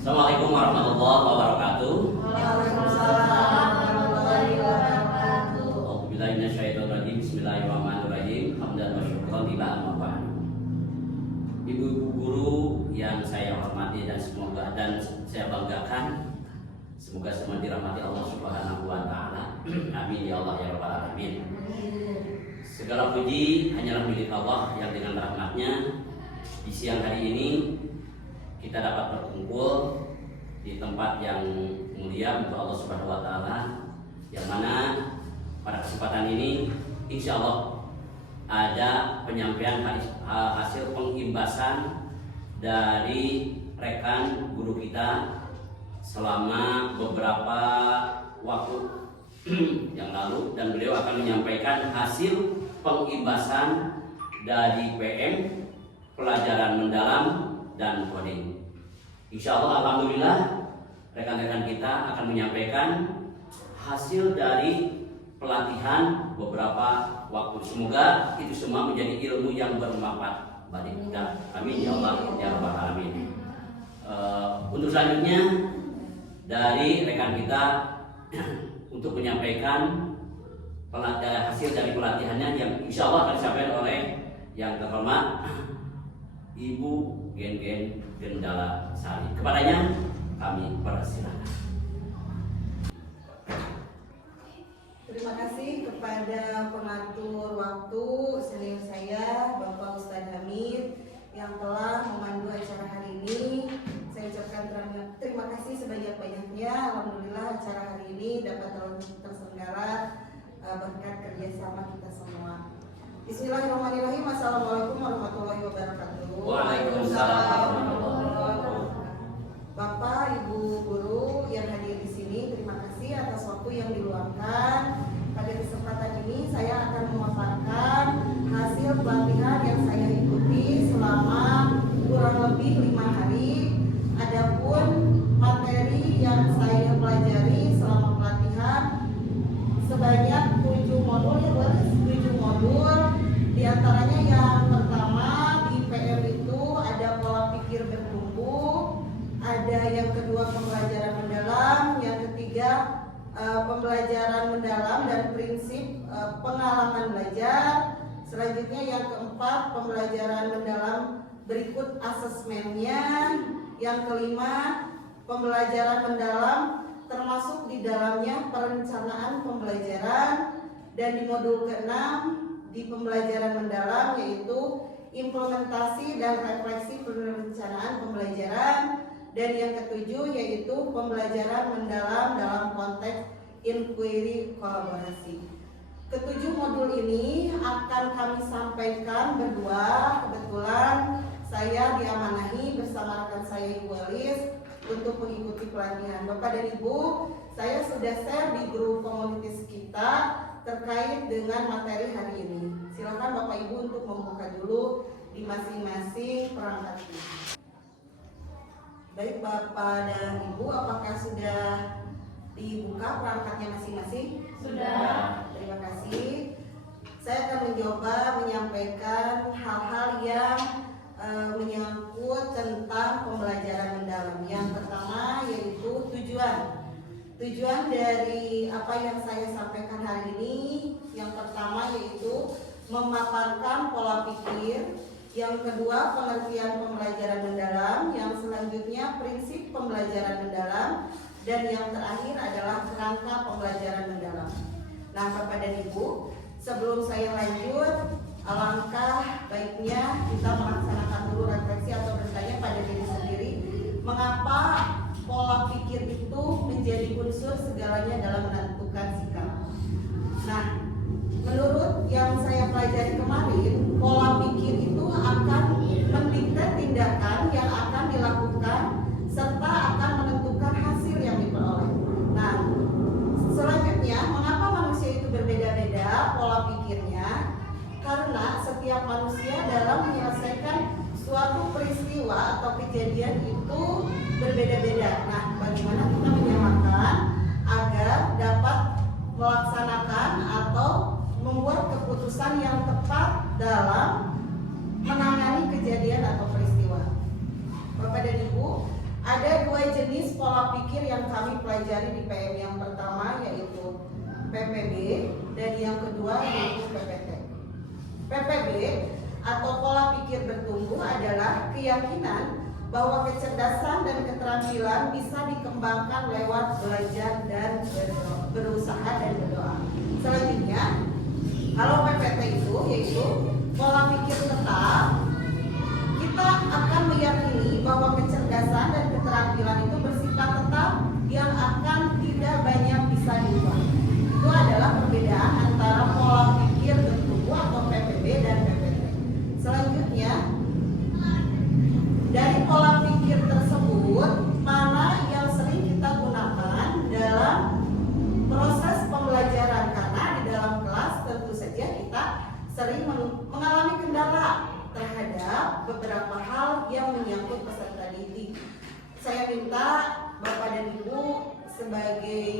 Assalamualaikum warahmatullahi wabarakatuh. Waalaikumsalam warahmatullahi wabarakatuh. A'udzubillahi minasyaitonirrajim. Bismillahirrahmanirrahim. Hamdan wa syukran lillah amma ba'du. Ibu-ibu guru yang saya hormati dan saya banggakan, semoga semua dirahmati Allah Subhanahu wa taala. Amin ya Allah ya rabbal alamin. Segala puji hanyalah milik Allah yang dengan rahmatnya di siang hari ini kita dapat berkumpul di tempat yang mulia untuk Allah Subhanahu wa taala, yang mana pada kesempatan ini insya Allah ada penyampaian hasil pengimbasan dari rekan guru kita selama beberapa waktu yang lalu, dan beliau akan menyampaikan hasil pengimbasan dari PM pelajaran mendalam dan coding. Insya Allah, alhamdulillah, rekan-rekan kita akan menyampaikan hasil dari pelatihan beberapa waktu. Semoga itu semua menjadi ilmu yang bermanfaat bagi kita. Amin ya Allah ya rabbal alamin. Untuk selanjutnya dari rekan kita untuk menyampaikan hasil dari pelatihannya yang insya Allah akan disampaikan oleh yang terhormat Ibu Gen Gendala Sari. Kepadanya kami persilakan. Terima kasih kepada pengatur waktu senior saya Bapak Ustadz Hamid yang telah memandu acara hari ini. Saya ucapkan terima kasih sebanyak-banyaknya. Alhamdulillah acara hari ini dapat terselenggara berkat kerjasama kita semua. Bismillahirrahmanirrahim. Assalamualaikum warahmatullahi wabarakatuh. Waalaikumsalam warahmatullahi wabarakatuh. Bapak, Ibu guru yang hadir di sini, terima kasih atas waktu yang diluangkan. Pada kesempatan ini saya akan memaparkan hasil pelatihan yang saya ikuti selama kurang lebih 5 hari. Adapun materi yang saya pelajari selama pelatihan sebanyak 7 modul, ya Bu, 7 modul. Di antaranya yang pertama di PM itu ada pola pikir bertumbuh, ada yang kedua pembelajaran mendalam, yang ketiga pembelajaran mendalam dan prinsip pengalaman belajar. Selanjutnya yang keempat pembelajaran mendalam berikut asesmennya. Yang kelima pembelajaran mendalam termasuk di dalamnya perencanaan pembelajaran. Dan di modul keenam di pembelajaran mendalam yaitu implementasi dan refleksi perencanaan pembelajaran. Dan yang ketujuh yaitu pembelajaran mendalam dalam konteks inquiry kolaborasi. Ketujuh modul ini akan kami sampaikan berdua. Kebetulan saya diamanahi bersama rekan saya Ibu Elis untuk mengikuti pelatihan. Bapak dan Ibu, saya sudah share di grup komunitas kita terkait dengan materi hari ini. Silakan Bapak Ibu untuk membuka dulu di masing-masing perangkatnya. Baik Bapak dan Ibu, apakah sudah dibuka perangkatnya masing-masing? Sudah. Terima kasih. Saya akan mencoba menyampaikan hal-hal yang menyangkut tentang pembelajaran mendalam. Yang pertama yaitu tujuan. Tujuan dari apa yang saya sampaikan hari ini, yang pertama yaitu memaparkan pola pikir, yang kedua pengertian pembelajaran mendalam, yang selanjutnya prinsip pembelajaran mendalam, dan yang terakhir adalah kerangka pembelajaran mendalam. Nah Bapak dan Ibu, sebelum saya lanjut, alangkah baiknya kita melaksanakan dulu refleksi atau bertanya pada diri sendiri, mengapa pola pikir itu menjadi unsur segalanya dalam menentukan sikap. Nah, menurut yang saya pelajari kemarin, pola pikir itu akan mendikte tindakan yang akan dilakukan serta akan menentukan hasil yang diperoleh. Nah, selanjutnya, mengapa manusia itu berbeda-beda pola pikirnya? Karena setiap manusia dalam menyelesaikan suatu peristiwa atau kejadian itu berbeda-beda. Nah, bagaimana kita menyamakan agar dapat melaksanakan atau membuat keputusan yang tepat dalam menangani kejadian atau peristiwa. Bapak dan Ibu, ada dua dua jenis pola pikir yang kami pelajari di PM yang pertama, yaitu PPB, dan yang kedua yaitu PPT. PPB atau pola pikir bertumbuh adalah keyakinan bahwa kecerdasan dan keterampilan bisa dikembangkan lewat belajar dan berusaha dan berdoa. Selanjutnya, kalau PPT itu yaitu pola pikir tetap, kita akan meyakini bahwa kecerdasan dan keterampilan itu bersifat tetap yang akan tidak banyak bisa diubah. Itu adalah perbedaan antara pola pikir bertumbuh atau PPB dan PPT. Selanjutnya, dari pola pikir tersebut, mana yang sering kita gunakan dalam proses pembelajaran? Karena di dalam kelas tentu saja kita sering mengalami kendala terhadap beberapa hal yang menyangkut peserta didik. Saya minta Bapak dan Ibu sebagai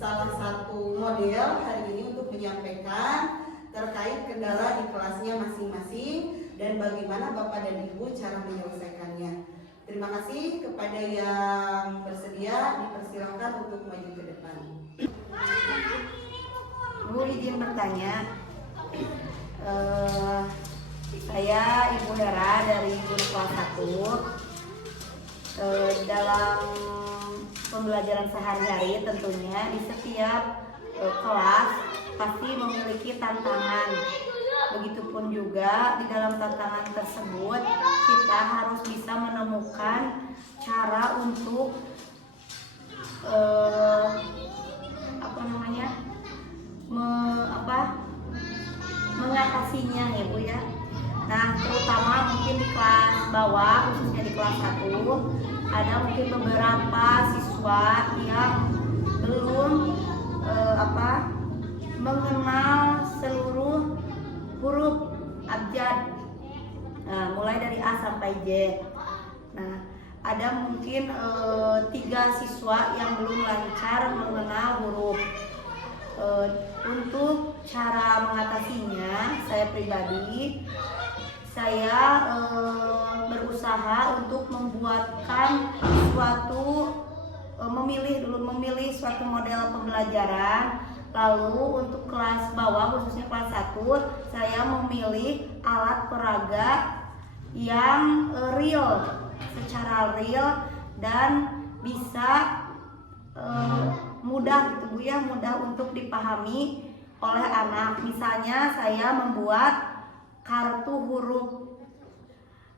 salah satu model hari ini untuk menyampaikan terkait kendala di kelasnya masing-masing dan bagaimana Bapak dan Ibu cara menyelesaikannya. Terima kasih kepada yang bersedia, dipersilakan untuk maju ke depan. Bu, izin bertanya. Saya Ibu Hera dari guru kelas 1. Dalam pembelajaran sehari-hari tentunya di setiap kelas pasti memiliki tantangan. Begitupun juga di dalam tantangan tersebut kita harus bisa menemukan cara untuk mengatasinya ya Bu ya. Nah, terutama mungkin di kelas bawah, khususnya di kelas 1, ada mungkin beberapa siswa yang belum mengenal seluruh huruf abjad, mulai dari A sampai Z. Nah, ada mungkin 3 siswa yang belum lancar mengenal huruf. Untuk cara mengatasinya, saya pribadi berusaha untuk membuatkan memilih suatu model pembelajaran. Lalu untuk kelas bawah, khususnya kelas 1, saya memilih alat peraga yang secara real dan bisa mudah gitu Bu ya, mudah untuk dipahami oleh anak. Misalnya saya membuat kartu huruf.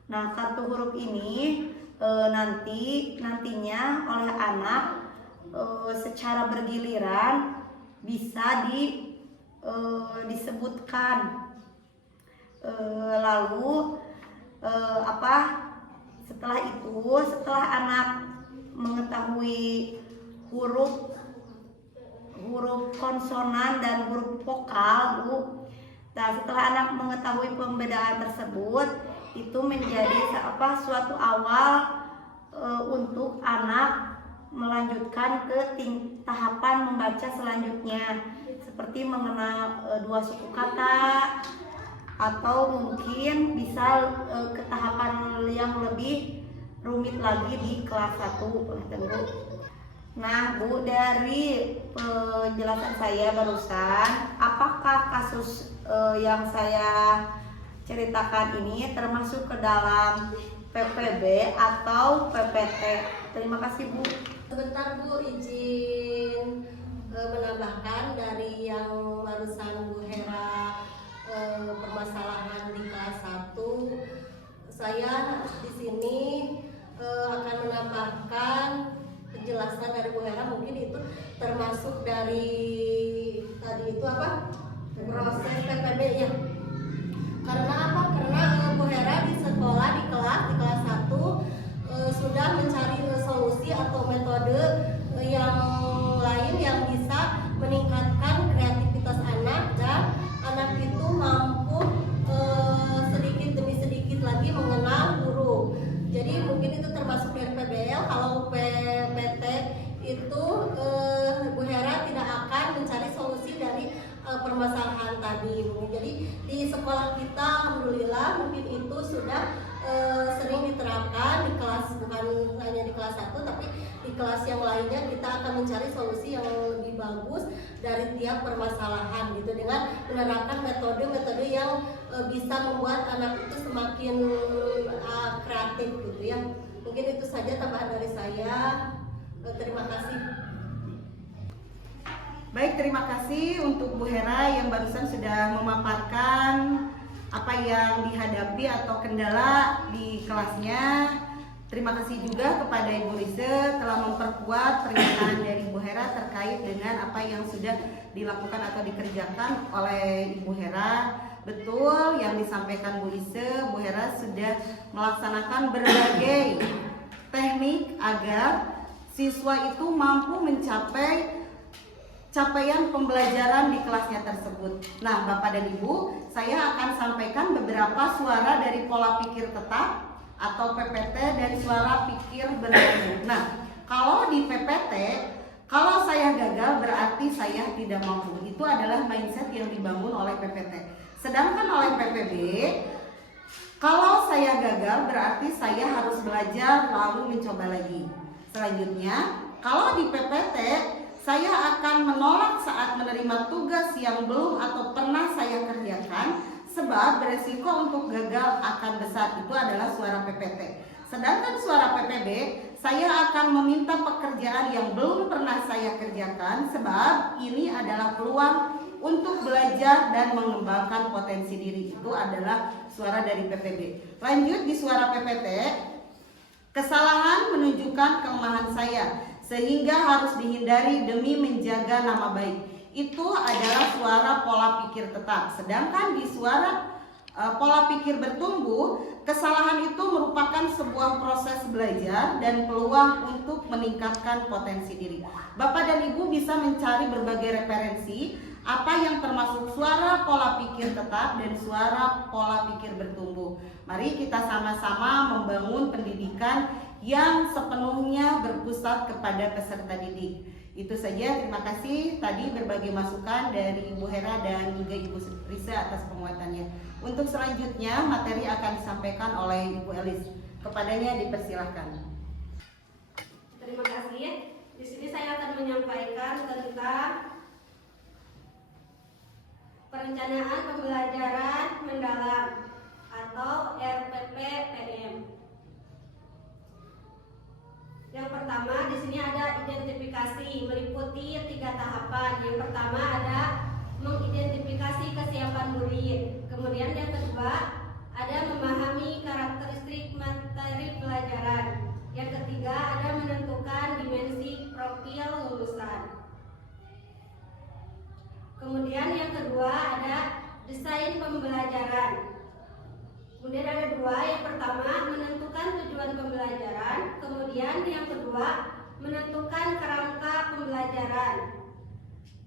Nah, kartu huruf ini nantinya oleh anak secara bergiliran bisa disebutkan. Lalu setelah anak mengetahui huruf konsonan dan huruf vokal Bu. Nah, setelah anak mengetahui pembedaan tersebut, itu menjadi suatu awal untuk anak melanjutkan ke tahapan membaca selanjutnya, seperti mengenal 2 suku kata, atau mungkin bisa ke tahapan yang lebih rumit lagi di kelas 1. Nah Bu, dari penjelasan saya barusan, apakah kasus yang saya ceritakan ini termasuk ke dalam PPB atau PPT? Terima kasih Bu. Sebentar Bu, izin menambahkan dari yang barusan Bu Hera, permasalahan di kelas 1. Saya di sini akan menambahkan penjelasan dari Bu Hera. Mungkin itu termasuk dari tadi itu proses PPB ya. Karena karena Bu Hera di sekolah di kelas 1 sudah mencari solusi atau metode yang lain yang bisa meningkatkan kreativitas anak dan anak itu mampu sedikit demi sedikit lagi mengenal huruf. Jadi mungkin itu termasuk dari PBL. Kalau PPT itu Bu Hera tidak akan mencari solusi dari permasalahan tadi. Jadi di sekolah kita alhamdulillah mungkin itu sudah sering diterapkan di kelas, bukan hanya di di kelas 1, tapi di kelas yang lainnya kita akan mencari solusi yang lebih bagus dari tiap permasalahan gitu, dengan menerapkan metode-metode yang bisa membuat anak itu semakin kreatif gitu ya. Mungkin itu saja tambahan dari saya. Terima kasih. Baik, terima kasih untuk Bu Hera yang barusan sudah memaparkan apa yang dihadapi atau kendala di kelasnya. Terima kasih juga kepada Ibu Rize telah memperkuat pernyataan dari Bu Hera terkait dengan apa yang sudah dilakukan atau dikerjakan oleh Ibu Hera. Betul yang disampaikan Bu Rize, Bu Hera sudah melaksanakan berbagai teknik agar siswa itu mampu mencapai capaian pembelajaran di kelasnya tersebut. Nah, Bapak dan Ibu, saya akan sampaikan beberapa suara dari pola pikir tetap atau PPT dan suara pikir bertumbuh. Nah, kalau di PPT, kalau saya gagal berarti saya tidak mampu. Itu adalah mindset yang dibangun oleh PPT. Sedangkan oleh PPB, kalau saya gagal berarti saya harus belajar lalu mencoba lagi. Selanjutnya, kalau di PPT, saya akan menolak saat menerima tugas yang belum atau pernah saya kerjakan, sebab beresiko untuk gagal akan besar. Itu adalah suara PPT. Sedangkan suara PPB, saya akan meminta pekerjaan yang belum pernah saya kerjakan, sebab ini adalah peluang untuk belajar dan mengembangkan potensi diri. Itu adalah suara dari PPB. Lanjut di suara PPT, kesalahan menunjukkan kelemahan saya, sehingga harus dihindari demi menjaga nama baik. Itu adalah suara pola pikir tetap. Sedangkan di suara pola pikir bertumbuh, kesalahan itu merupakan sebuah proses belajar dan peluang untuk meningkatkan potensi diri. Bapak dan Ibu bisa mencari berbagai referensi apa yang termasuk suara pola pikir tetap dan suara pola pikir bertumbuh. Mari kita sama-sama membangun pendidikan yang sepenuhnya berpusat kepada peserta didik. Itu saja, terima kasih tadi berbagai masukan dari Ibu Hera dan juga Ibu Rize atas penguatannya. Untuk selanjutnya materi akan disampaikan oleh Ibu Elis. Kepadanya dipersilahkan. Terima kasih. Di sini saya akan menyampaikan tentang perencanaan pembelajaran mendalam atau RPP-PM. Yang pertama di sini ada identifikasi, meliputi 3 tahapan. Yang pertama ada mengidentifikasi kesiapan murid. Kemudian yang kedua ada memahami karakteristik materi pelajaran. Yang ketiga ada menentukan dimensi profil lulusan. Kemudian yang kedua ada desain pembelajaran. Kemudian ada 2, yang pertama menentukan tujuan pembelajaran, kemudian yang kedua menentukan kerangka pembelajaran.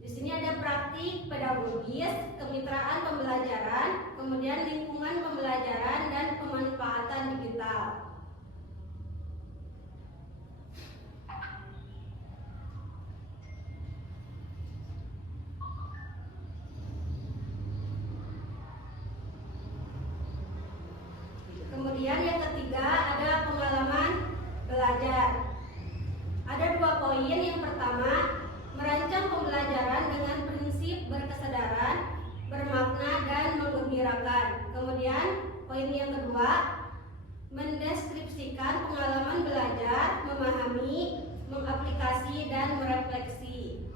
Di sini ada praktik pedagogis, kemitraan pembelajaran, kemudian lingkungan pembelajaran dan pemanfaatan digital. Kemudian yang ketiga ada pengalaman belajar. Ada 2 poin. Yang pertama, merancang pembelajaran dengan prinsip berkesadaran, bermakna dan menggembirakan. Kemudian poin yang kedua, mendeskripsikan pengalaman belajar, memahami, mengaplikasi dan merefleksi.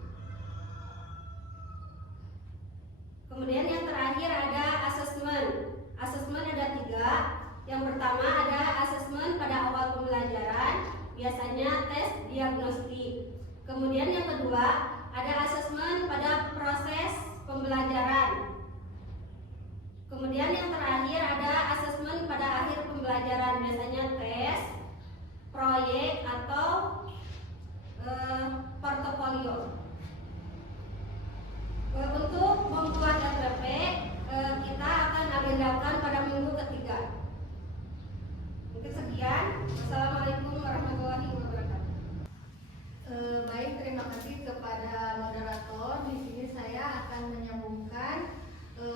Kemudian yang terakhir ada asesmen. Asesmen ada 3. Yang pertama ada asesmen pada awal pembelajaran, biasanya tes diagnostik. Kemudian yang kedua ada asesmen pada proses pembelajaran. Kemudian yang terakhir ada asesmen pada akhir pembelajaran, biasanya tes, proyek atau portofolio. Untuk membuat RPP kita akan agendakan pada minggu ketiga. Mungkin sekian. Wassalamualaikum warahmatullahi wabarakatuh. Baik, terima kasih kepada moderator. Di sini saya akan menyambungkan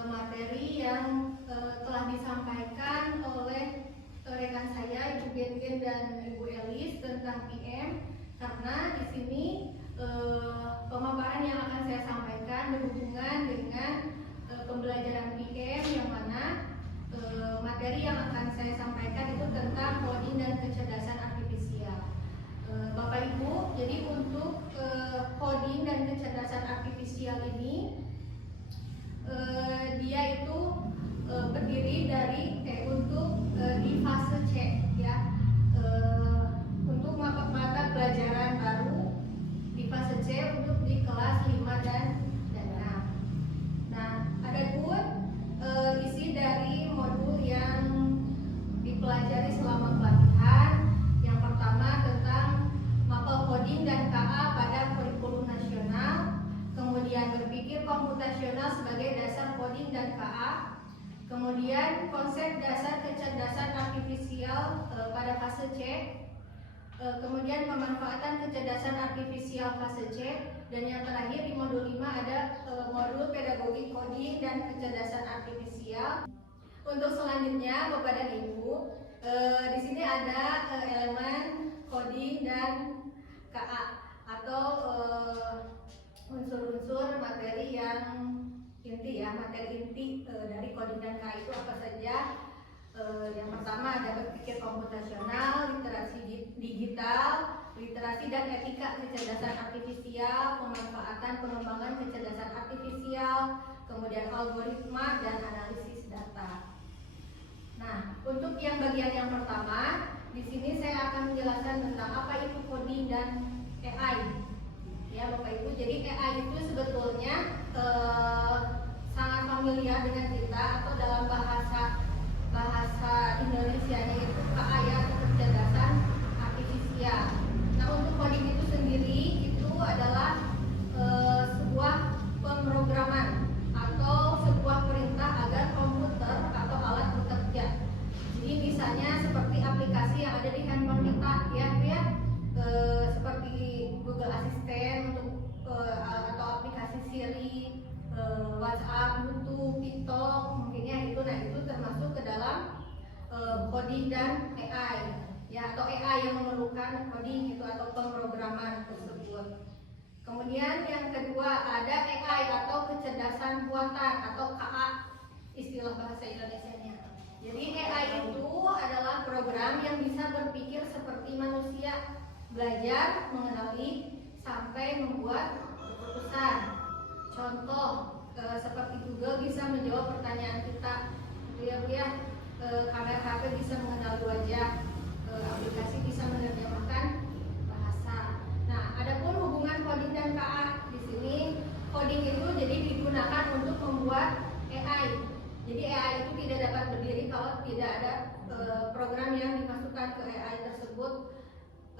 materi yang telah disampaikan oleh rekan saya Ibu Gen sini pemaparan yang akan saya sampaikan berhubungan dengan pembelajaran PM, yang mana materi yang akan saya sampaikan itu tentang coding dan kecerdasan artifisial. Bapak Ibu, jadi untuk coding dan kecerdasan artifisial ini dia itu terdiri dari di fase C, ya, untuk mata pelajaran baru di fase C untuk di kelas 5 dan 6. Nah, adapun isi dari modul yang dipelajari selama pelatihan, yang pertama tentang mapel coding dan KA pada kurikulum nasional, kemudian berpikir komputasional sebagai dasar coding dan KA, kemudian konsep dasar kecerdasan artifisial pada fase C, kemudian pemanfaatan kecerdasan artifisial fase C, dan yang terakhir di modul 5 ada modul pedagogi coding dan kecerdasan artifisial. Untuk selanjutnya Bapak dan Ibu, di sini ada elemen coding dan KA atau unsur-unsur materi yang inti, ya, materi inti dari coding dan KA itu apa saja. Yang pertama ada berpikir komputasional, literasi digital, literasi dan etika kecerdasan artifisial, pemanfaatan pengembangan kecerdasan artifisial, kemudian algoritma dan analisis data. Nah, untuk yang bagian yang pertama, di sini saya akan menjelaskan tentang apa itu coding dan AI. Ya, Bapak Ibu, jadi AI itu sebetulnya sangat familiar dengan kita, atau dalam bahasa Indonesianya itu KA, ya, kecerdasan artifisial. Nah, untuk coding itu sendiri itu adalah sebuah pemrograman atau sebuah perintah agar komputer atau alat bekerja. Jadi misalnya seperti aplikasi yang ada di handphone kita, ya, seperti Google Assistant atau aplikasi Siri, WhatsApp, YouTube, TikTok, mungkinnya itu. Nah, itu termasuk ke dalam coding dan AI, ya, atau AI yang memerlukan coding itu atau pemrograman tersebut. Kemudian yang kedua ada AI atau kecerdasan buatan atau KA, istilah bahasa Indonesianya. Jadi AI itu adalah program yang bisa berpikir seperti manusia, belajar, mengenali, sampai membuat keputusan. Contoh seperti Google bisa menjawab pertanyaan kita, kamera HP bisa mengenali wajah, aplikasi bisa menerjemahkan bahasa. Nah, adapun hubungan coding dan KA, di sini coding itu jadi digunakan untuk membuat AI. Jadi AI itu tidak dapat berdiri kalau tidak ada program yang dimasukkan ke AI tersebut.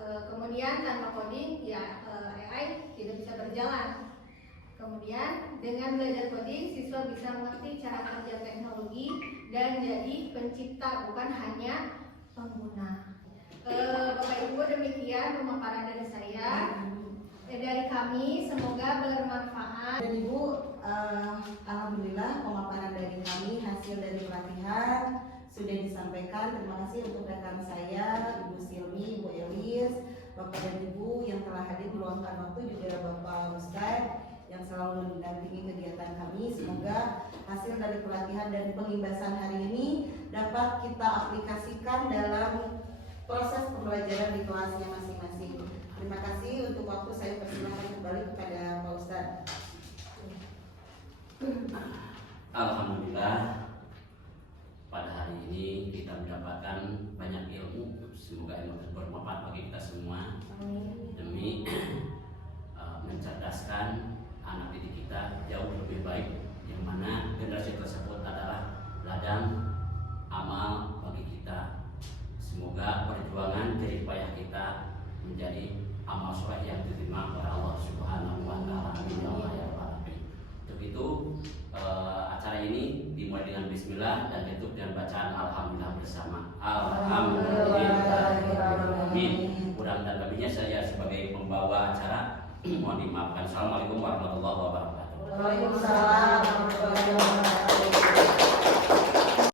Kemudian tanpa coding, ya, AI tidak bisa berjalan. Kemudian dengan belajar coding, siswa bisa mengerti cara kerja teknologi dan jadi pencipta, bukan hanya pengguna. Bapak Ibu, demikian pemaparan dari saya. Dari kami, semoga bermanfaat. Dan Ibu, alhamdulillah pemaparan dari kami hasil dari pelatihan sudah disampaikan. Terima kasih untuk rekan saya, Ibu Silmi, Ibu Elis, Bapak dan Ibu yang telah hadir meluangkan waktu, juga Bapak Ustadz yang selalu mendampingi kegiatan kami. Semoga hasil dari pelatihan dan pengimbasan hari ini dapat kita aplikasikan dalam proses pembelajaran di kelasnya masing-masing. Terima kasih. Untuk waktu saya persilakan kembali kepada Pak Ustadz. Alhamdulillah, pada hari ini kita mendapatkan banyak ilmu. Semoga ilmu bermanfaat bagi kita semua. Demi mencerdaskan anak didik kita jauh lebih baik, yang mana generasi tersebut adalah ladang amal bagi kita. Semoga perjuangan jerih payah kita menjadi amal soleh yang diterima oleh Allah Subhanahu wa Ta'ala. Amin ya Allah ya Rabbal Alamin. Untuk itu acara ini dimulai dengan bismillah dan ditutup dengan bacaan alhamdulillah bersama. Alhamdulillah. Kurang dan lebihnya saya sebagai pembawa acara mohon dimaafkan. Assalamualaikum warahmatullahi wabarakatuh. Waalaikumsalam warahmatullahi wabarakatuh.